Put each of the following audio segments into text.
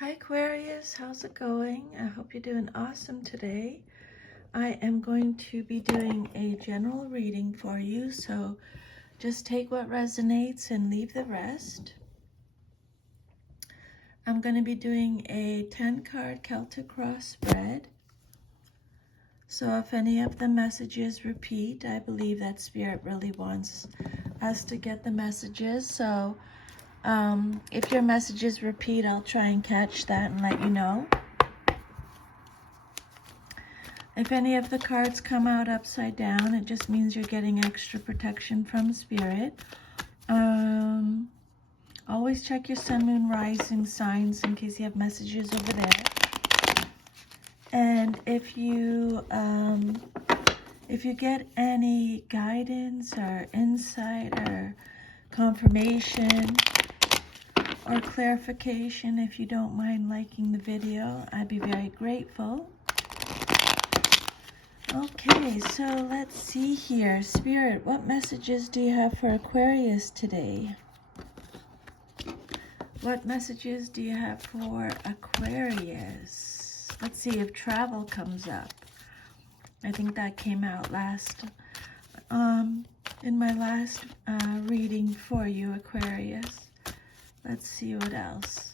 Hi Aquarius, how's it going? I hope you're doing awesome today. I am going to be doing a general reading for you, so just take what resonates and leave the rest. I'm going to be doing a 10-card Celtic cross spread. So if any of the messages repeat, I believe that Spirit really wants us to get the messages. So if your messages repeat, I'll try and catch that and let you know. If any of the cards come out upside down, it just means you're getting extra protection from Spirit. Always check your sun, moon, rising signs in case you have messages over there. And if you get any guidance or insight or confirmation or clarification, if you don't mind liking the video, I'd be very grateful. Okay, so let's see here. Spirit, what messages do you have for Aquarius today? What messages do you have for Aquarius? Let's see if travel comes up. I think that came out last, in my last reading for you, Aquarius. Let's see what else.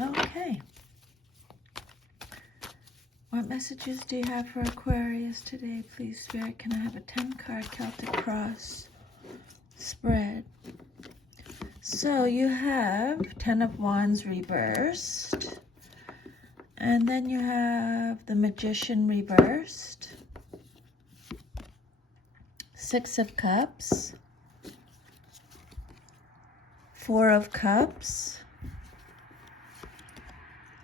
Okay. What messages do you have for Aquarius today, please, Spirit? Can I have a 10-card Celtic cross spread? So you have 10 of Wands reversed. And then you have the Magician reversed. 6 of Cups. 4 of Cups.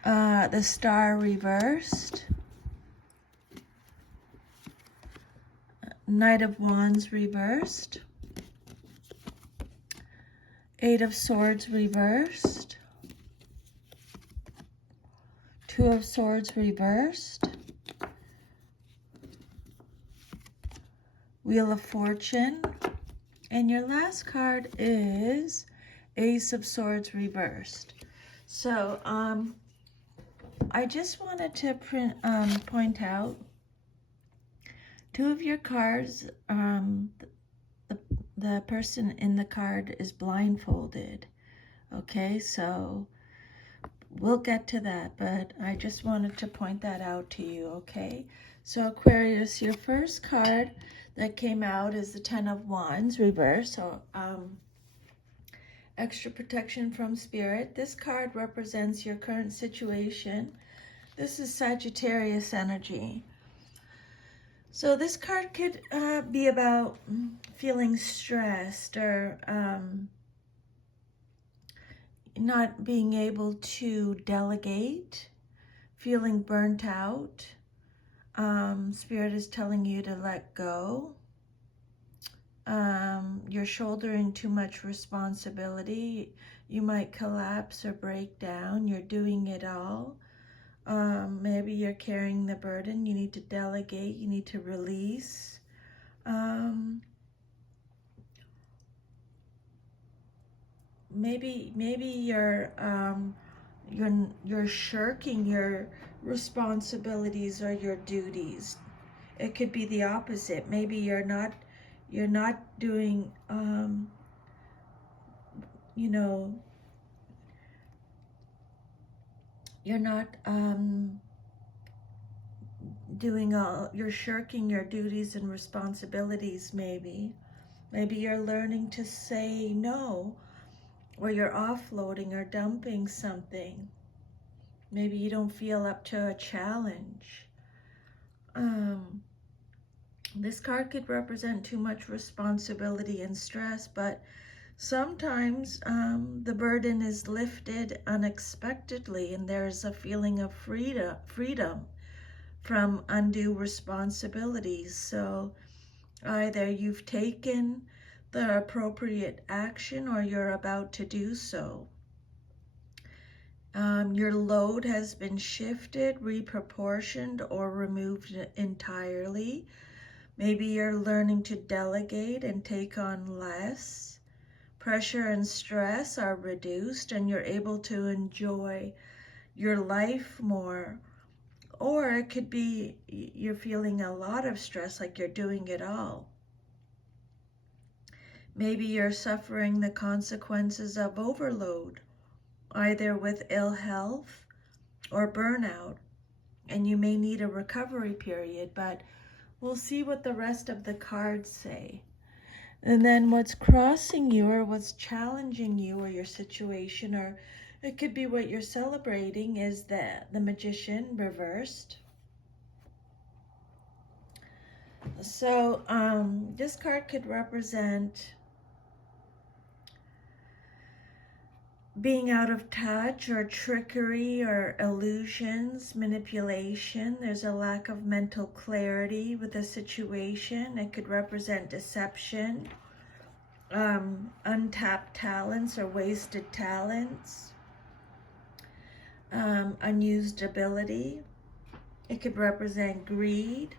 The Star reversed. Knight of Wands reversed. 8 of Swords reversed. 2 of Swords reversed. Wheel of Fortune. And your last card is Ace of Swords reversed. So, I just wanted to point out 2 of your cards, the person in the card is blindfolded. Okay, so we'll get to that, but I just wanted to point that out to you, okay? So Aquarius, your first card that came out is the 10 of Wands reversed. So extra protection from Spirit. This card represents your current situation. This is Sagittarius energy. So this card could be about feeling stressed or not being able to delegate, feeling burnt out. Spirit is telling you to let go. You're shouldering too much responsibility. You might collapse or break down. You're doing it all. Maybe you're carrying the burden. You need to delegate. You need to release. Maybe you're shirking your responsibilities or your duties. It could be the opposite. Maybe you're not doing you know, you're not you're shirking your duties and responsibilities. Maybe you're learning to say no, or you're offloading or dumping something. Maybe you don't feel up to a challenge. This card could represent too much responsibility and stress, but sometimes the burden is lifted unexpectedly, and there's a feeling of freedom from undue responsibilities. So either you've taken the appropriate action or you're about to do so. Your load has been shifted, reproportioned, or removed entirely. Maybe you're learning to delegate and take on less. Pressure and stress are reduced and you're able to enjoy your life more. Or it could be you're feeling a lot of stress, like you're doing it all. Maybe you're suffering the consequences of overload, either with ill health or burnout, and you may need a recovery period, but we'll see what the rest of the cards say. And then what's crossing you or what's challenging you or your situation, or it could be what you're celebrating, is the Magician reversed. So this card could represent being out of touch or trickery or illusions, manipulation. There's a lack of mental clarity with a situation. It could represent deception, untapped talents or wasted talents, unused ability. It could represent greed,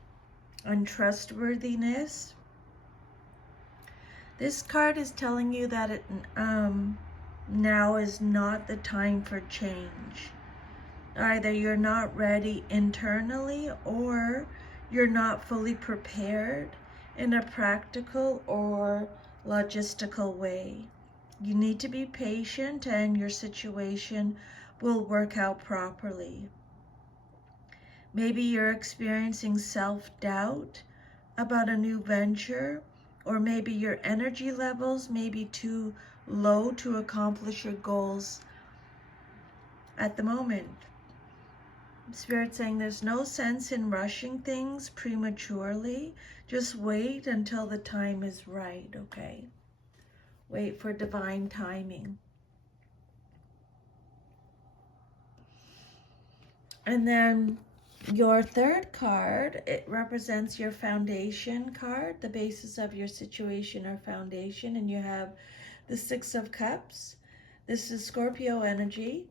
untrustworthiness. This card is telling you that now is not the time for change. Either you're not ready internally or you're not fully prepared in a practical or logistical way. You need to be patient and your situation will work out properly. Maybe you're experiencing self-doubt about a new venture, or maybe your energy levels may be too low to accomplish your goals at the moment. Spirit saying there's no sense in rushing things prematurely. Just wait until the time is right, okay? Wait for divine timing. And then your third card, it represents your foundation card, the basis of your situation or foundation, and you have the Six of Cups. This is Scorpio energy.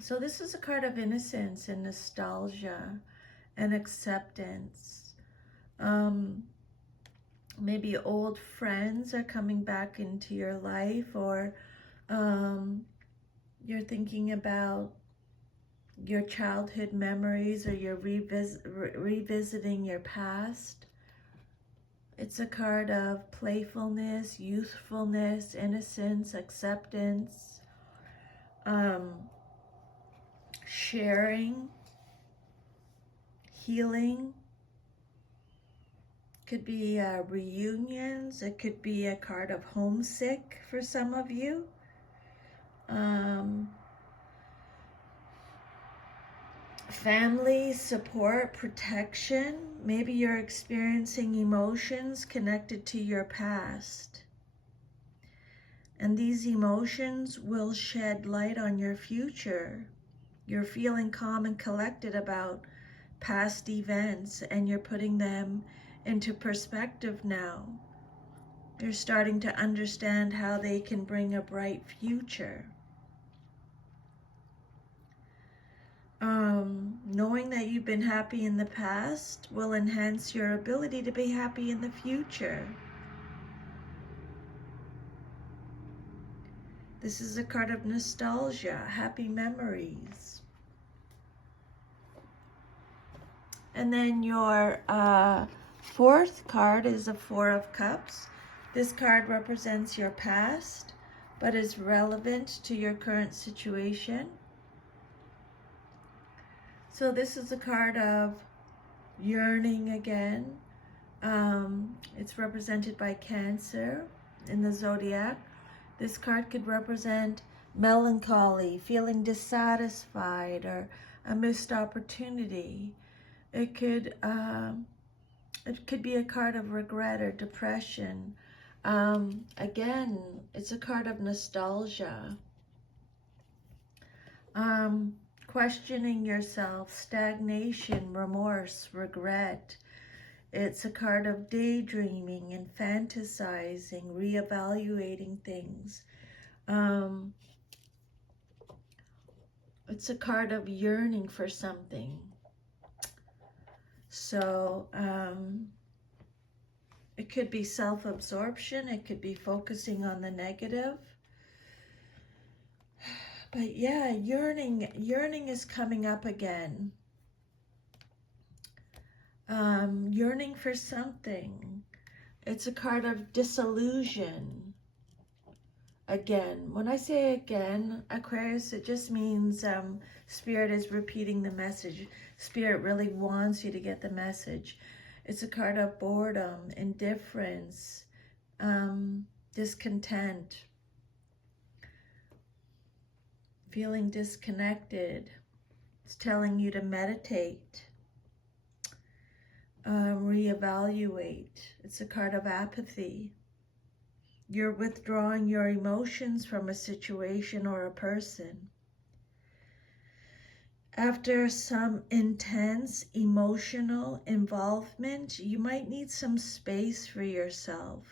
So this is a card of innocence and nostalgia and acceptance. Maybe old friends are coming back into your life, or you're thinking about your childhood memories, or you're revisiting your past. It's a card of playfulness, youthfulness, innocence, acceptance, sharing, healing. Could be reunions. It could be a card of homesick for some of you. Family support, protection. Maybe you're experiencing emotions connected to your past. And these emotions will shed light on your future. You're feeling calm and collected about past events, and you're putting them into perspective now. You're starting to understand how they can bring a bright future. Knowing that you've been happy in the past will enhance your ability to be happy in the future. This is a card of nostalgia, happy memories. And then your fourth card is a Four of Cups. This card represents your past, but is relevant to your current situation. So this is a card of yearning again. It's represented by Cancer in the zodiac. This card could represent melancholy, feeling dissatisfied, or a missed opportunity. It could be a card of regret or depression. Again, it's a card of nostalgia. Questioning yourself, stagnation, remorse, regret. It's a card of daydreaming and fantasizing, reevaluating things. It's a card of yearning for something. So it could be self-absorption. It could be focusing on the negative. But yeah, yearning is coming up again. Yearning for something. It's a card of disillusion. Again, when I say again, Aquarius, it just means Spirit is repeating the message. Spirit really wants you to get the message. It's a card of boredom, indifference, discontent, feeling disconnected. It's telling you to meditate, reevaluate. It's a card of apathy. You're withdrawing your emotions from a situation or a person. After some intense emotional involvement, you might need some space for yourself.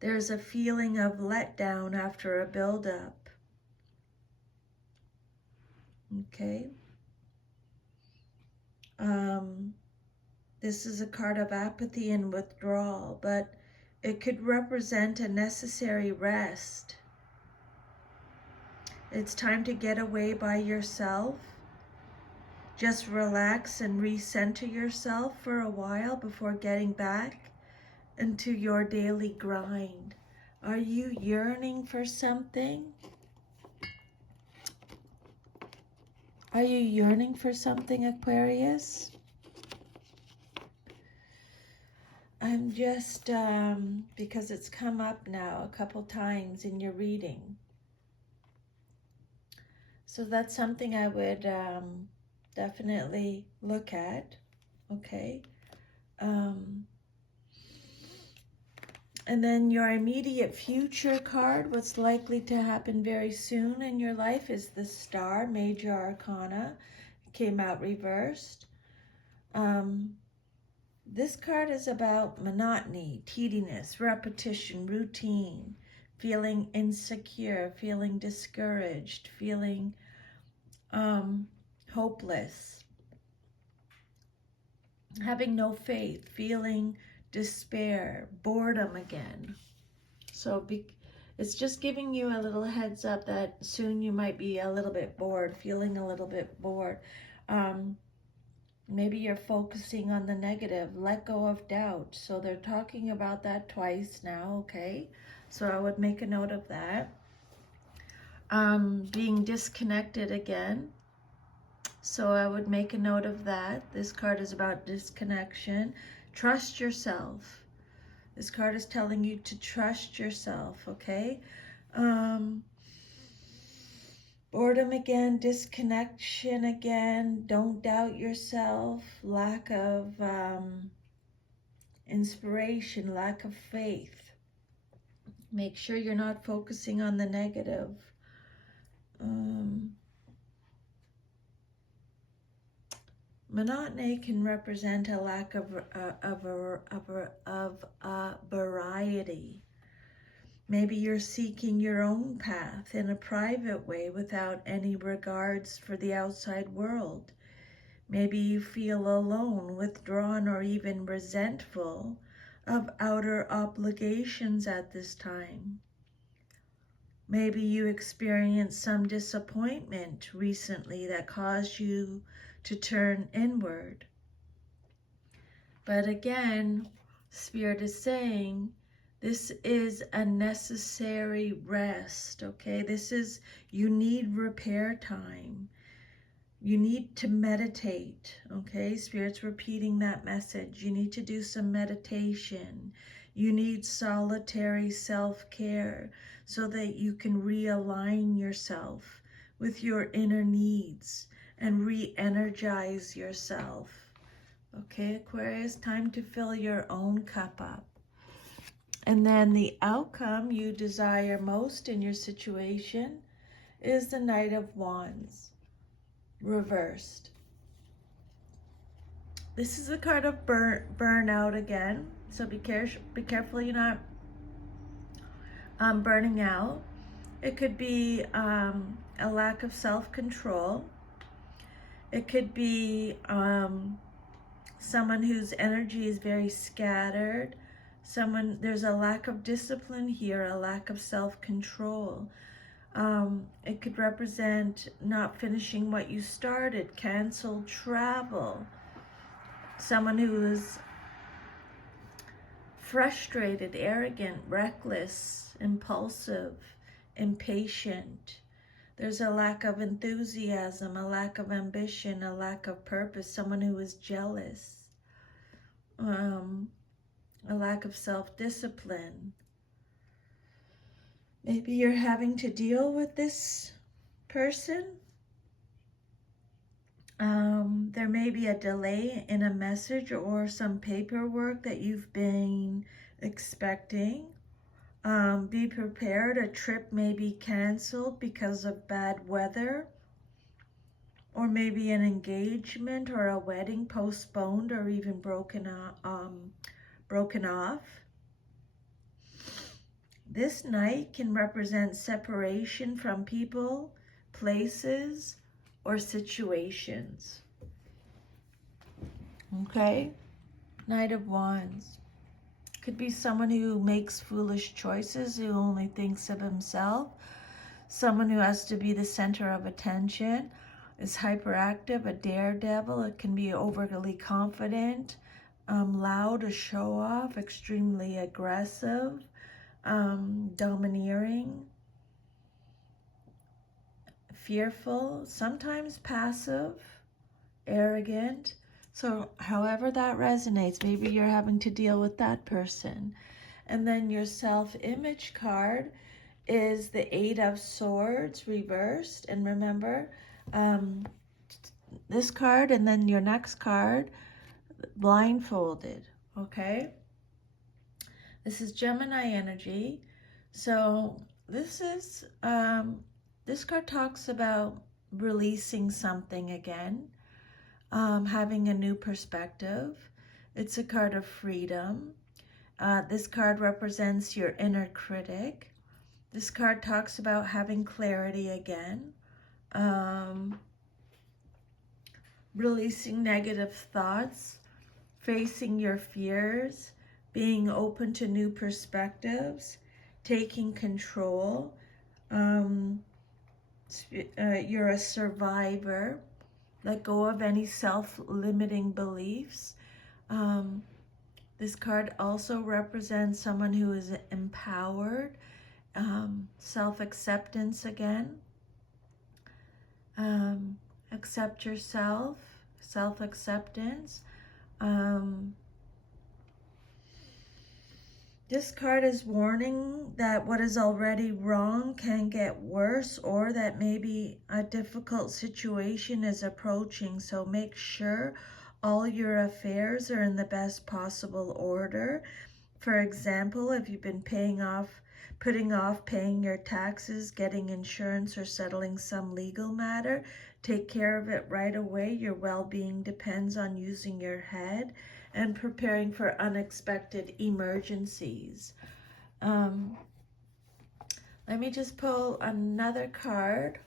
There's a feeling of letdown after a buildup. Okay. This is a card of apathy and withdrawal, but it could represent a necessary rest. It's time to get away by yourself. Just relax and recenter yourself for a while before getting back into your daily grind. Are you yearning for something? Are you yearning for something, Aquarius? I'm just, because it's come up now a couple times in your reading. So that's something I would definitely look at, okay? And then your immediate future card, what's likely to happen very soon in your life, is the Star, Major Arcana. It came out reversed. This card is about monotony, tediness, repetition, routine, feeling insecure, feeling discouraged, feeling hopeless, having no faith, feeling despair, boredom again. So it's just giving you a little heads up that soon you might be a little bit bored, feeling a little bit bored. Maybe you're focusing on the negative. Let go of doubt. So they're talking about that twice now, okay? So I would make a note of that. Being disconnected again. So I would make a note of that. This card is about disconnection. Trust yourself. This card is telling you to trust yourself, okay? Boredom again, disconnection again, don't doubt yourself, lack of inspiration, lack of faith. Make sure you're not focusing on the negative. Monotony can represent a lack of variety. Maybe you're seeking your own path in a private way without any regards for the outside world. Maybe you feel alone, withdrawn, or even resentful of outer obligations at this time. Maybe you experienced some disappointment recently that caused you to turn inward. But again, Spirit is saying, this is a necessary rest, okay? You need repair time. You need to meditate, okay? Spirit's repeating that message. You need to do some meditation. You need solitary self-care so that you can realign yourself with your inner needs and re-energize yourself. Okay, Aquarius, time to fill your own cup up. And then the outcome you desire most in your situation is the Knight of Wands, reversed. This is a card of burnout again. So be careful you're not burning out. It could be a a lack of self-control. It could be someone whose energy is very scattered. There's a lack of discipline here, a lack of self-control. It could represent not finishing what you started, canceled travel. Someone who is frustrated, arrogant, reckless, impulsive, impatient. There's a lack of enthusiasm, a lack of ambition, a lack of purpose, someone who is jealous, a lack of self-discipline. Maybe you're having to deal with this person. There may be a delay in a message or some paperwork that you've been expecting. Be prepared, a trip may be canceled because of bad weather, or maybe an engagement or a wedding postponed or even broken off. This night can represent separation from people, places, or situations. Okay? Knight of Wands. Could be someone who makes foolish choices, who only thinks of himself. Someone who has to be the center of attention, is hyperactive, a daredevil. It can be overly confident, loud, a show-off, extremely aggressive, domineering, fearful, sometimes passive, arrogant. So however that resonates, maybe you're having to deal with that person. And then your self-image card is the Eight of Swords reversed. And remember, this card and then your next card, blindfolded, okay? This is Gemini energy. So this is, this card talks about releasing something again. Having a new perspective. It's a card of freedom. This card represents your inner critic. This card talks about having clarity again. Releasing negative thoughts, facing your fears, being open to new perspectives, taking control. You're a survivor. Let go of any self-limiting beliefs. This card also represents someone who is empowered, self-acceptance again. Accept yourself, self-acceptance. This card is warning that what is already wrong can get worse, or that maybe a difficult situation is approaching. So make sure all your affairs are in the best possible order. For example, if you've been putting off paying your taxes, getting insurance, or settling some legal matter, take care of it right away. Your well-being depends on using your head and preparing for unexpected emergencies. Let me just pull another card.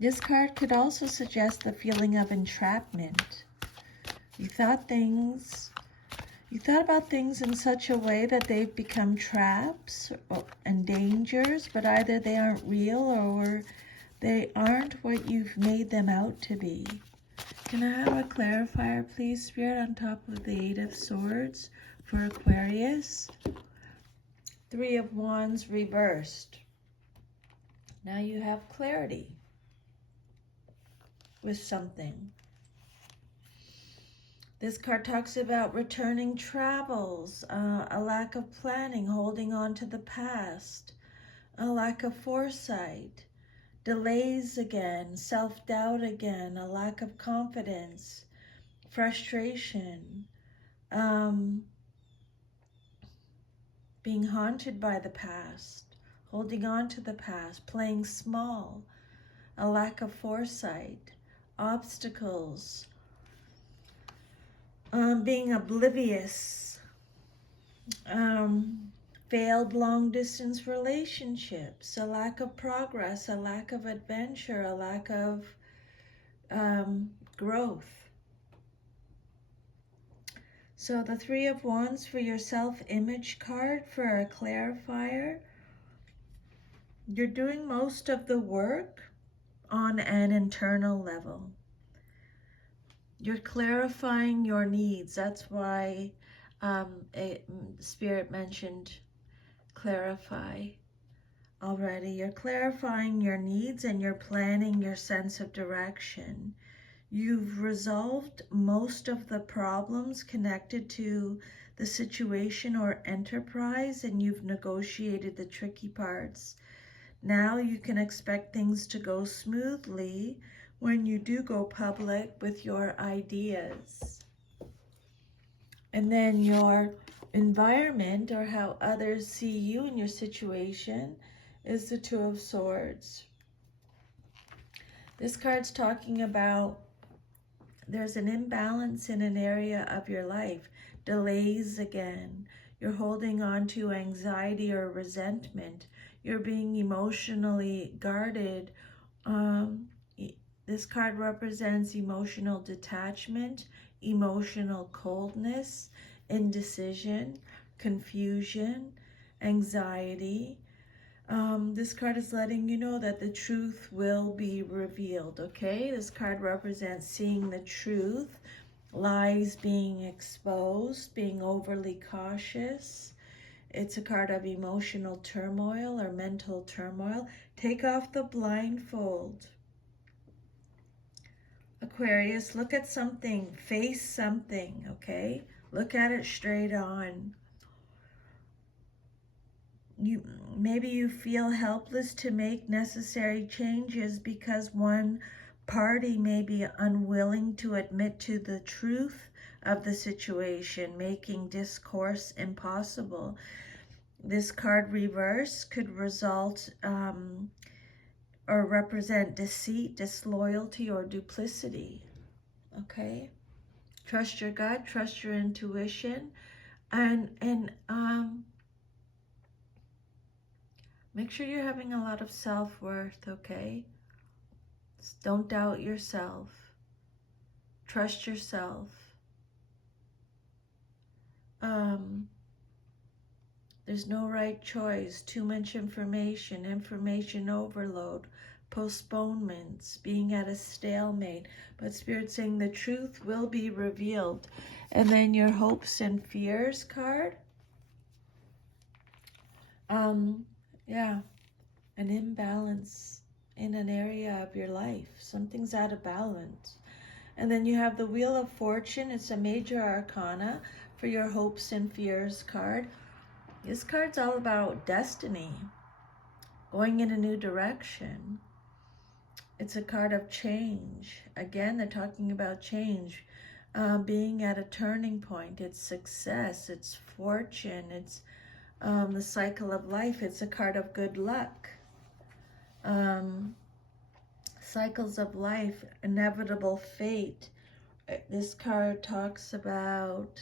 This card could also suggest the feeling of entrapment. You thought about things in such a way that they've become traps and dangers, but either they aren't real or they aren't what you've made them out to be. Can I have a clarifier, please, Spirit, on top of the Eight of Swords for Aquarius? Three of Wands reversed. Now you have clarity with something. This card talks about returning travels, a lack of planning, holding on to the past, a lack of foresight, delays again, self-doubt again, a lack of confidence, frustration, being haunted by the past, holding on to the past, playing small, a lack of foresight, obstacles, being oblivious, Failed long-distance relationships, a lack of progress, a lack of adventure, a lack of growth. So the Three of Wands for your self-image card for a clarifier. You're doing most of the work on an internal level. You're clarifying your needs. That's why Spirit mentioned clarify already. You're clarifying your needs and you're planning your sense of direction. You've resolved most of the problems connected to the situation or enterprise, and you've negotiated the tricky parts. Now you can expect things to go smoothly when you do go public with your ideas. And then your environment, or how others see you and your situation, is the Two of Swords. This card's talking about there's an imbalance in an area of your life. Delays again. You're holding on to anxiety or resentment. You're being emotionally guarded. This card represents emotional detachment, emotional coldness, indecision, confusion, anxiety. This card is letting you know that the truth will be revealed, okay? This card represents seeing the truth, lies being exposed, being overly cautious. It's a card of emotional turmoil or mental turmoil. Take off the blindfold. Aquarius, look at something, face something, okay? Look at it straight on. Maybe you feel helpless to make necessary changes because one party may be unwilling to admit to the truth of the situation, making discourse impossible. This card reverse could result or represent deceit, disloyalty, or duplicity. Okay? Trust your gut, trust your intuition, and make sure you're having a lot of self-worth, okay? Don't doubt yourself. Trust yourself. There's no right choice. Too much information, information overload, postponements, being at a stalemate. But Spirit's saying the truth will be revealed. And then your hopes and fears card. Yeah, an imbalance in an area of your life. Something's out of balance. And then you have the Wheel of Fortune. It's a major arcana for your hopes and fears card. This card's all about destiny, going in a new direction. It's a card of change. Again, they're talking about change, being at a turning point. It's success, it's fortune, it's the cycle of life. It's a card of good luck. Cycles of life, inevitable fate. This card talks about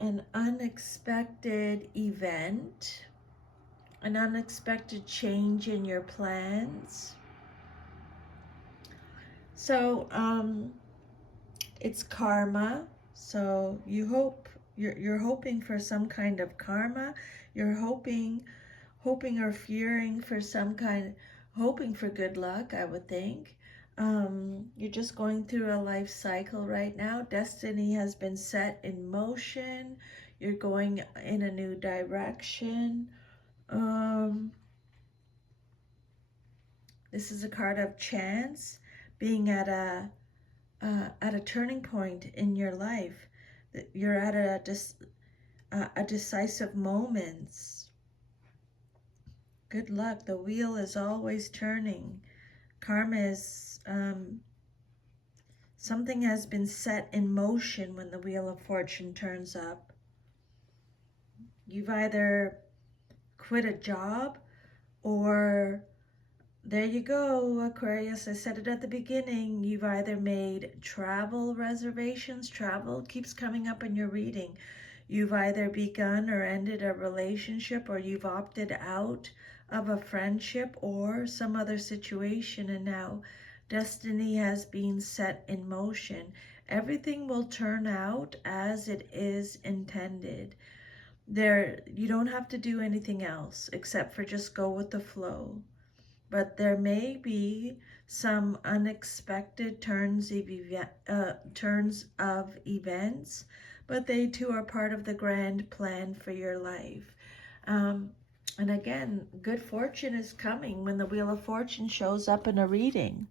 an unexpected event, an unexpected change in your plans. So it's karma. So you're hoping for some kind of karma. You're hoping or fearing for some kind, hoping for good luck, I would think. You're just going through a life cycle right now. Destiny has been set in motion. You're going in a new direction. This is a card of chance, being at a turning point in your life. You're at a decisive moment. Good luck. The wheel is always turning. Karma is something has been set in motion when the Wheel of Fortune turns up. You've either quit a job or there you go, Aquarius. I said it at the beginning. You've either made travel reservations. Travel keeps coming up in your reading. You've either begun or ended a relationship, or you've opted out of a friendship or some other situation, and now destiny has been set in motion. Everything will turn out as it is intended. You don't have to do anything else except for just go with the flow. But there may be some unexpected turns of events, but they too are part of the grand plan for your life. And again, good fortune is coming when the Wheel of Fortune shows up in a reading.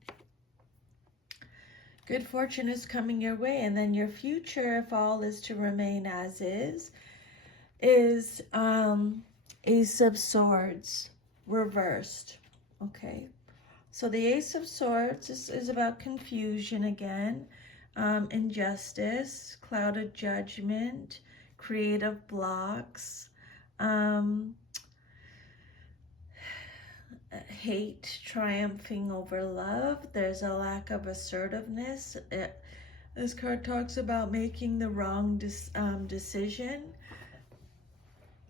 Good fortune is coming your way, and then your future, if all is to remain as is Ace of Swords reversed. Okay, so the Ace of Swords is about confusion again, injustice, clouded judgment, creative blocks, hate triumphing over love. There's a lack of assertiveness. This card talks about making the wrong decision,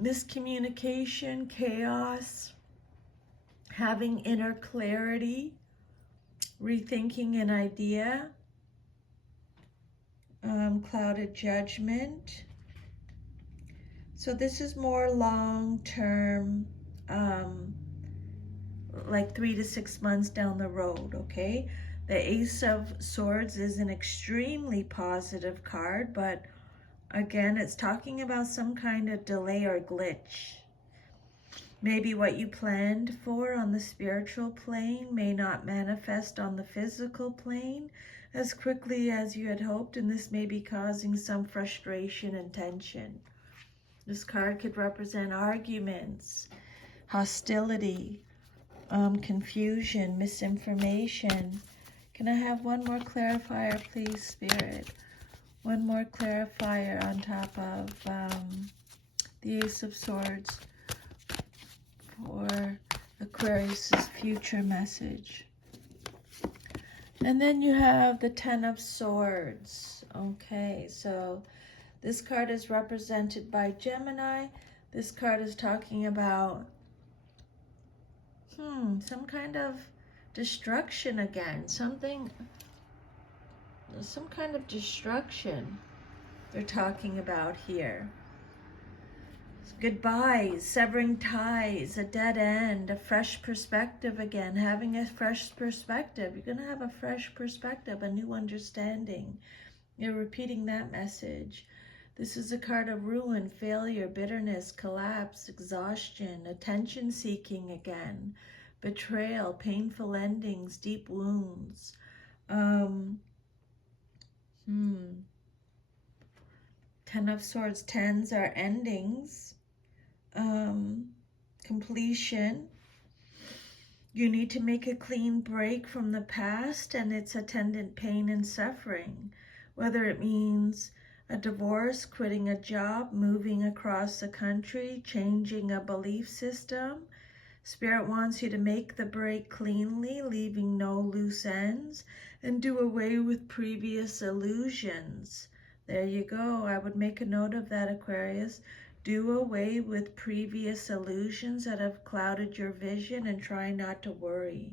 miscommunication, chaos, having inner clarity, rethinking an idea, clouded judgment. So this is more long-term, like 3 to 6 months down the road, okay? The Ace of Swords is an extremely positive card, but again, it's talking about some kind of delay or glitch. Maybe what you planned for on the spiritual plane may not manifest on the physical plane as quickly as you had hoped, and this may be causing some frustration and tension. This card could represent arguments, hostility, confusion, misinformation. Can I have one more clarifier, please, Spirit? One more clarifier on top of the Ace of Swords for Aquarius's future message. And then you have the Ten of Swords. Okay, so this card is represented by Gemini. This card is talking about some kind of destruction again. Some kind of destruction they're talking about here. Goodbyes, severing ties, a dead end, a fresh perspective again, having a fresh perspective. You're going to have a fresh perspective, a new understanding. You're repeating that message. This is a card of ruin, failure, bitterness, collapse, exhaustion, attention seeking again, betrayal, painful endings, deep wounds. Ten of Swords, tens are endings, completion. You need to make a clean break from the past and its attendant pain and suffering, whether it means a divorce, quitting a job, moving across the country, changing a belief system. Spirit wants you to make the break cleanly, leaving no loose ends, and do away with previous illusions. There you go. I would make a note of that, Aquarius. Do away with previous illusions that have clouded your vision and try not to worry.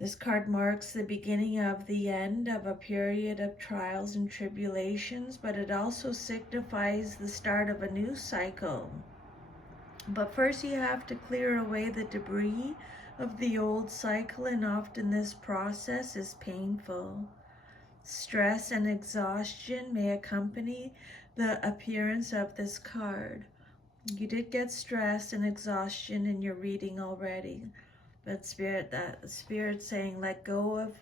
This card marks the beginning of the end of a period of trials and tribulations, but it also signifies the start of a new cycle. But first you have to clear away the debris of the old cycle, and often this process is painful. Stress and exhaustion may accompany the appearance of this card. You did get stress and exhaustion in your reading already, but Spirit's saying let go of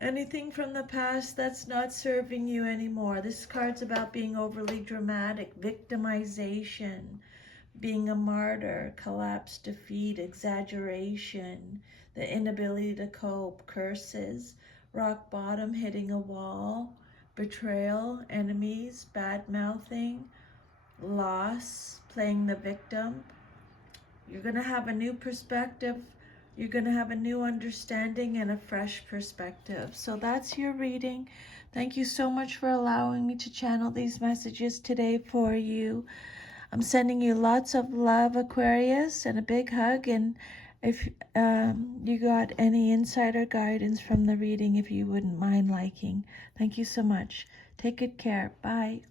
anything from the past that's not serving you anymore. This card's about being overly dramatic, victimization, being a martyr, collapse, defeat, exaggeration, the inability to cope, curses, rock bottom, hitting a wall, betrayal, enemies, bad-mouthing, loss, playing the victim. You're going to have a new perspective You're going to have a new understanding and a fresh perspective. So that's your reading. Thank you so much for allowing me to channel these messages today for you. I'm sending you lots of love, Aquarius, and a big hug. And if you got any insider guidance from the reading, if you wouldn't mind liking. Thank you so much. Take good care. Bye.